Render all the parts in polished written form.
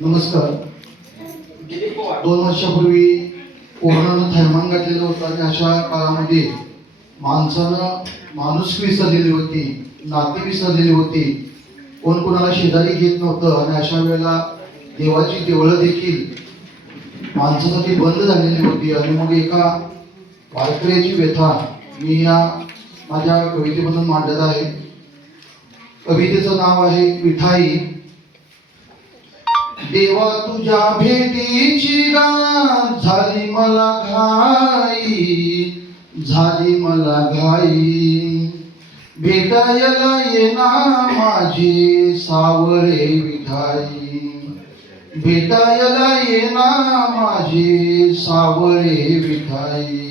नमस्कार. 2 वर्षापूर्वी कोरोनानं थैमान घातलेलं होतं आणि अशा काळामध्ये माणसानं माणुसकी विसरलेली होती, नाती विसरलेली होती. कोण कोणाला शेजारी घेत नव्हतं आणि अशा वेळेला देवाची देवळं देखील माणसासाठी बंद झालेली होती. आणि मग एका वारकऱ्याची व्यथा मी या माझ्या कवितेमधून मांडत आहे. कवितेचं नाव आहे विठाई. देवा तुझ्या भेटीची गाठ झाली मला घाई, झाली मला घाई. भेटायला येना माझे सावळे विठाई, भेटायला येना माझे सावळे विठाई.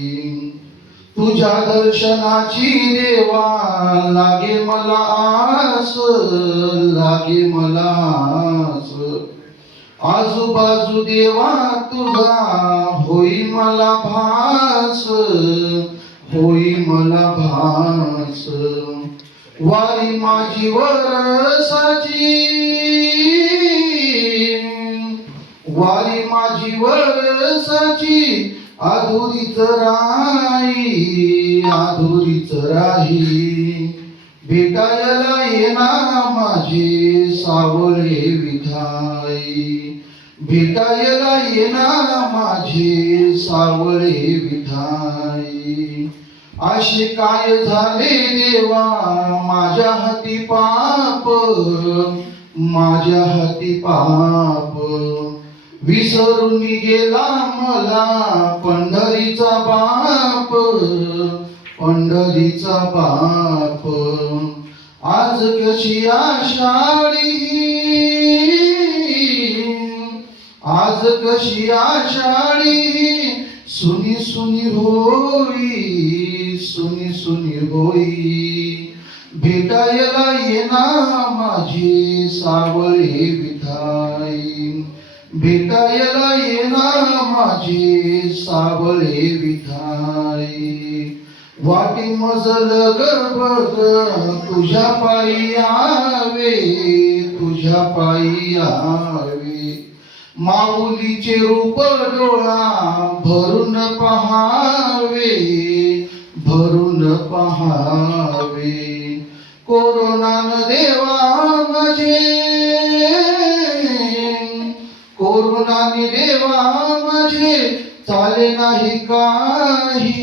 तुझ्या दर्शनाची देवा लागे मला आस, लागे मला आस. आजूबाजू देवा तुझा होई मला भास, होई मला भास. वारी माझी वरसाची, वारी माझी वरसाची अधुरीच राही, अधुरीच राही. भेटायला येना माझे सावळे विठाई, भेटायला येना माझे सावळे विठाई. असे काय झाले देवा माझ्या हाती पाप, माझ्या हाती पाप. विसरून गेला मला पंढरीचा बाप, पंढरीचा बाप. आज कशी आषाढी, आज कशी आषाढी. सुनी सुनी होई, सुनी सुनी होई. भेटायला येना माझे सावळे विठाई, भेटायला येना माझे सावळे विठाई. वाटी मजल गर्भग तुझ्या पायी यावे, तुझ्या पायी यावे. माऊलीचे रूप डोळा भरून पहावे, भरून पहावे. कोरोनान देवा माझे, कोरोनाने देवा माझे चाले नाही काही,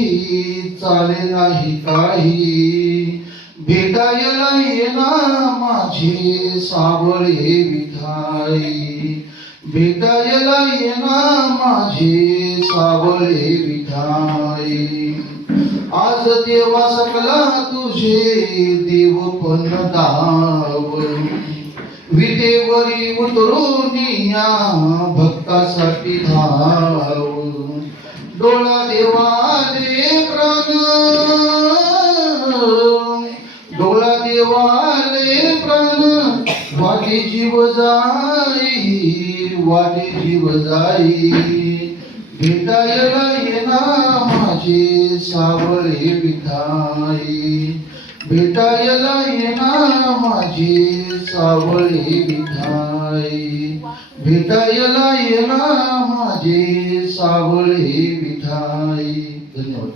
चाले नाही काही. भेटायला येना माझे सावळे विठाई, भेटायला येना माझे सावळे विठाई. आज देवा सकला तुझे देव पण दाव, विटेवरी उतरून या भक्तासाठी धाव. डोळा देवा दे प्राण, डोळा देवा दे प्राण. वाटे जीव जाई, वाटे जीव जाई. भेटायला येना माझे सावळे विठाई, भेटायला येना माझे सावळे विठाई, भेटायला येना माझे सावळे विठाई. धन्यवाद.